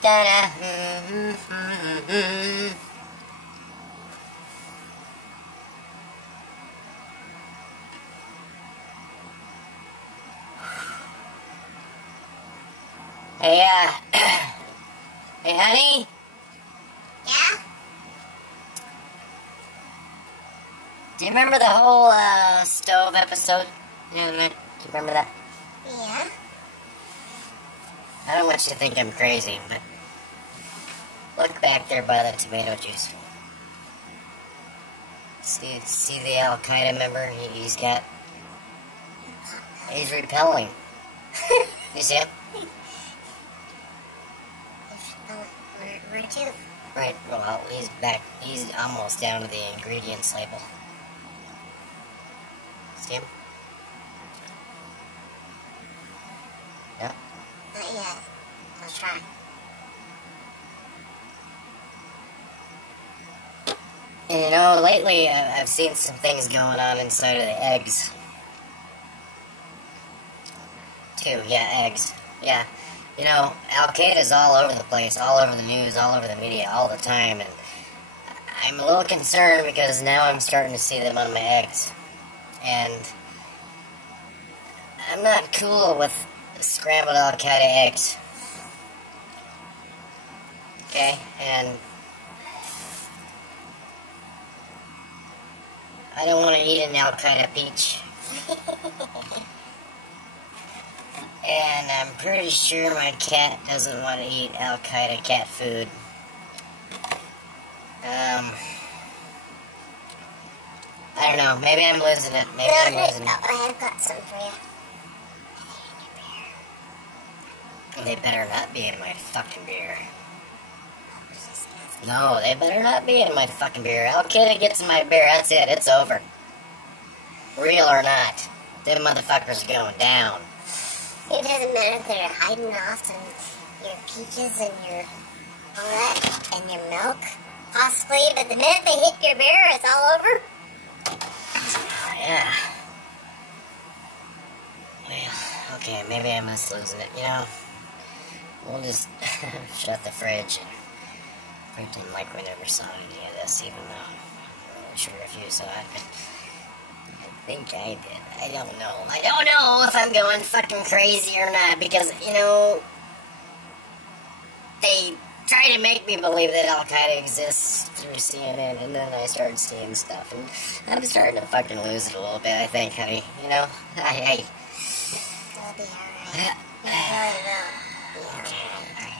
Da-da. Hey, hey, honey? Yeah? Do you remember the whole, stove episode? Do you remember that? Yeah? I don't want you to think I'm crazy, but look back there by the tomato juice. See the Al-Qaeda member? He's repelling. You see him? Where to? Right, well, he's back. He's almost down to the ingredients label. See him? Yeah? Not yet. I'll try. And you know, lately I've seen some things going on inside of the eggs. Too, yeah, eggs. Yeah. You know, Al-Qaeda's all over the place, all over the news, all over the media, all the time, and I'm a little concerned because now I'm starting to see them on my eggs. And I'm not cool with scrambled Al-Qaeda eggs. Okay, and I don't want to eat an Al-Qaeda peach. And I'm pretty sure my cat doesn't want to eat Al-Qaeda cat food. I don't know. Maybe I'm losing it. Maybe I'm losing it. I have got some for you. They better not be in my fucking beer. No, they better not be in my fucking beer. Al-Qaeda gets in my beer, that's it. It's over. Real or not. Them motherfuckers are going down. It doesn't matter if they're hiding off in your peaches and your all that and your milk, possibly, but the minute they hit your beer, it's all over. Oh, yeah. Well, okay, maybe I'm just losing it, you know? We'll just shut the fridge and pretend like we never saw any of this, even though I'm really sure if you saw it, but I think I did. I don't know. I don't know if I'm going fucking crazy or not, because, you know, they try to make me believe that Al-Qaeda exists through CNN, and then I started seeing stuff, and I'm starting to fucking lose it a little bit, I think, honey. You know? It'll be alright. It really will be alright. Okay, alright.